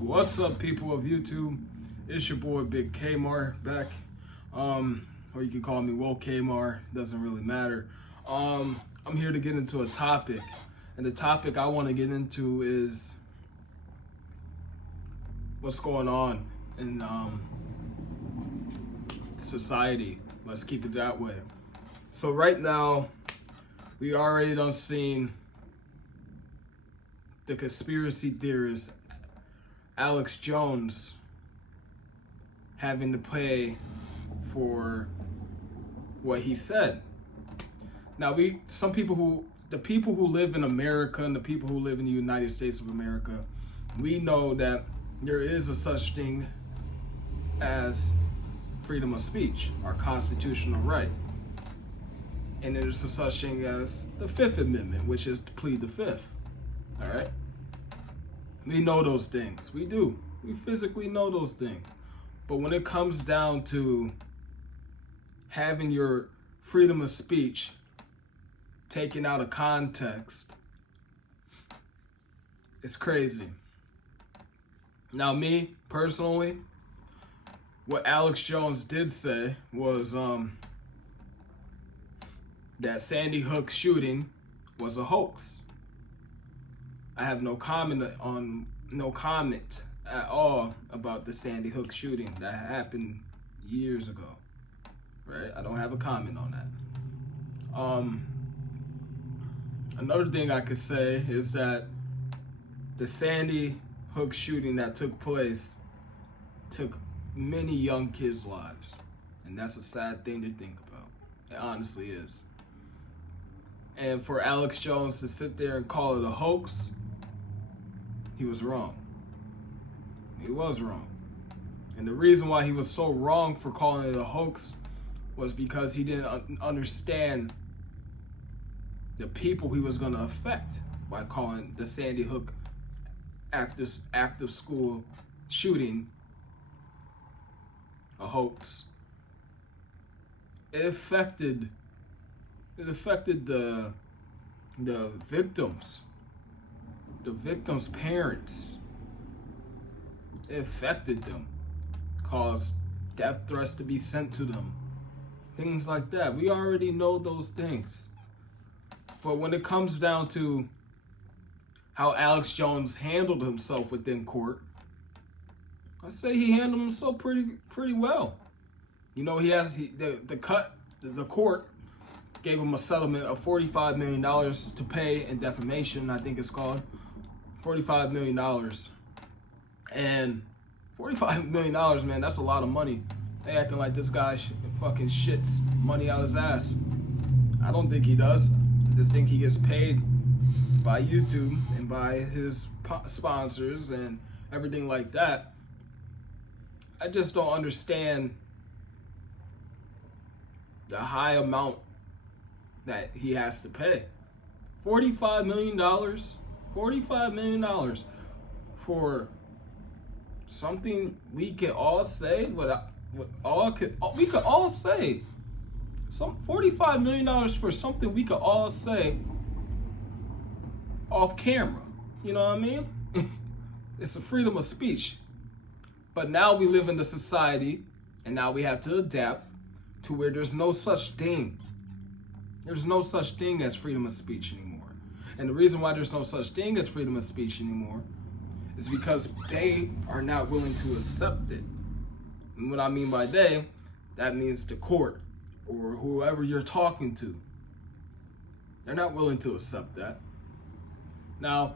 What's up, people of YouTube? It's your boy Big Kmar back. Or you can call me Woke Kmar, doesn't really matter. I'm here to get into a topic, and the topic I want to get into is what's going on in society. Let's keep it that way. So right now, we already done seen the conspiracy theorist Alex Jones having to pay for what he said. Now the people who live in America and the people who live in the United States of America, we know that there is a such thing as freedom of speech, our constitutional right. And there's a such thing as the Fifth Amendment, which is to plead the Fifth. All right? We know those things. We do. We physically know those things. But when it comes down to having your freedom of speech taken out of context, it's crazy. Now, me, personally, what Alex Jones did say was that Sandy Hook shooting was a hoax. I have no comment at all about the Sandy Hook shooting that happened years ago. Right? I don't have a comment on that. Another thing I could say is that the Sandy Hook shooting that took place took many young kids' lives. And that's a sad thing to think about. It honestly is. And for Alex Jones to sit there and call it a hoax, he was wrong. He was wrong. And the reason why he was so wrong for calling it a hoax was because he didn't understand the people he was going to affect by calling the Sandy Hook active school shooting a hoax. It affected the victims. The victims' parents. It affected them. Caused death threats to be sent to them. Things like that. We already know those things. But when it comes down to how Alex Jones handled himself within court, I say he handled himself pretty well. You know, the court gave him a settlement of $45 million to pay in defamation, I think it's called. $45 million. And $45 million, man, that's a lot of money. They acting like this guy fucking shits money out his ass. I don't think he does. I just think he gets paid by YouTube and by his sponsors and everything like that. I just don't understand the high amount that he has to pay. $45 million? $45 million for something we could all say, we could all say. $45 million for something we could all say off camera. You know what I mean? It's a freedom of speech. But now we live in the society, and now we have to adapt to where there's no such thing. There's no such thing as freedom of speech anymore. And the reason why there's no such thing as freedom of speech anymore is because they are not willing to accept it. And what I mean by they, that means the court or whoever you're talking to. They're not willing to accept that. Now,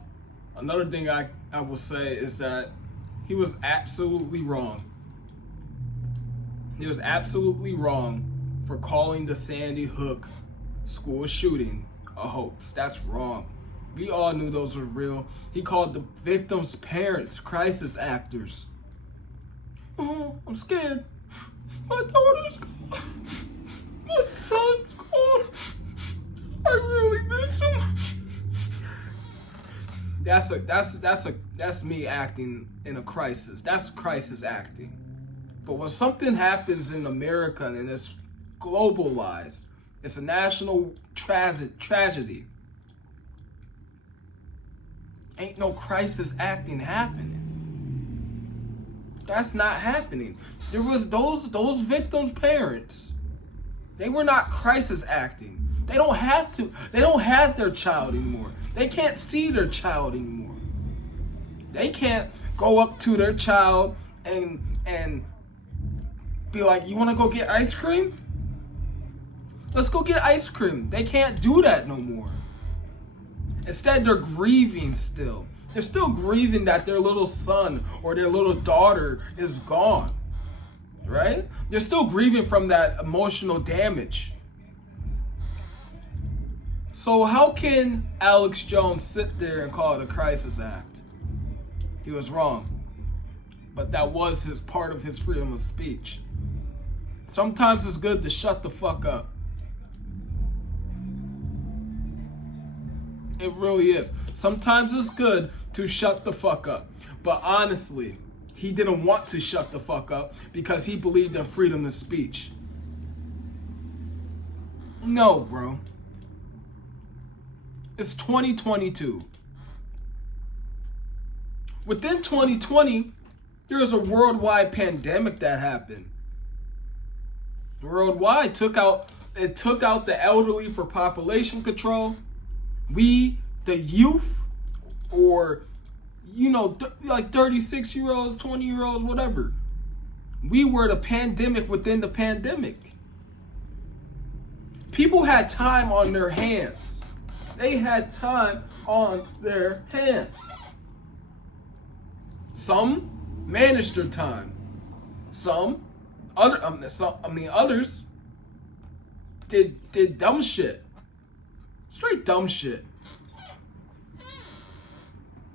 another thing I will say is that he was absolutely wrong. He was absolutely wrong for calling the Sandy Hook school shooting a hoax. That's wrong. We all knew those were real. He called the victims' parents crisis actors. Oh, I'm scared. My daughter's gone. My son's gone. I really miss him. That's me acting in a crisis. That's crisis acting. But when something happens in America and it's globalized, it's a national tragedy. Ain't no crisis acting happening. That's not happening. There was those victims' parents. They were not crisis acting. They don't have their child anymore. They can't see their child anymore. They can't go up to their child and be like, "You want to go get ice cream? Let's go get ice cream." They can't do that no more. Instead, they're grieving still. They're still grieving that their little son or their little daughter is gone. Right? They're still grieving from that emotional damage. So how can Alex Jones sit there and call it a crisis act? He was wrong. But that was his part of his freedom of speech. Sometimes it's good to shut the fuck up. It really is. Sometimes it's good to shut the fuck up. But honestly, he didn't want to shut the fuck up because he believed in freedom of speech. No, bro. It's 2022. Within 2020, there was a worldwide pandemic that happened. Worldwide took out the elderly for population control. We, the youth, or like 36-year-olds, 20-year-olds, whatever. We were the pandemic within the pandemic. People had time on their hands. They had time on their hands. Some managed their time. Others did dumb shit. Straight dumb shit.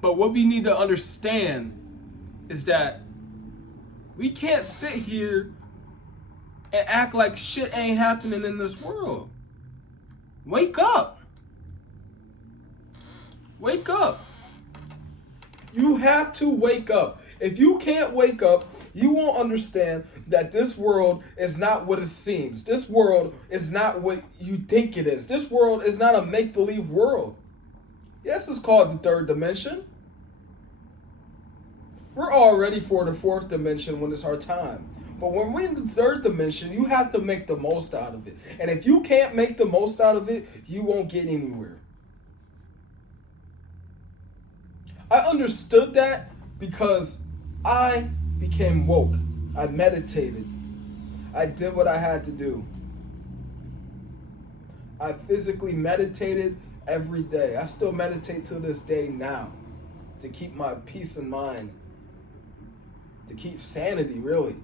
But what we need to understand is that we can't sit here and act like shit ain't happening in this world. Wake up. Wake up. You have to wake up. If you can't wake up, you won't understand that this world is not what it seems. This world is not what you think it is. This world is not a make-believe world. Yes, it's called the third dimension. We're all ready for the fourth dimension when it's our time. But when we're in the third dimension, you have to make the most out of it. And if you can't make the most out of it, you won't get anywhere. I understood that because I became woke. I meditated. I did what I had to do. I physically meditated every day. I still meditate to this day now to keep my peace of mind, to keep sanity, really.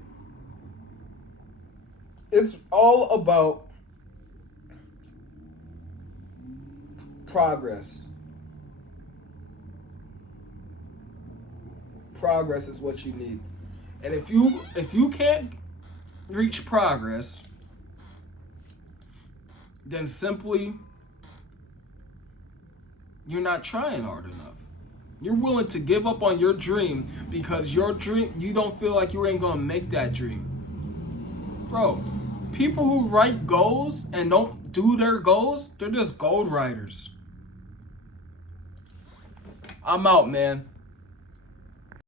It's all about progress. Progress is what you need. And if you can't reach progress, then simply you're not trying hard enough. You're willing to give up on your dream because your dream, you don't feel like you ain't gonna make that dream. Bro, people who write goals and don't do their goals, they're just gold writers. I'm out, man.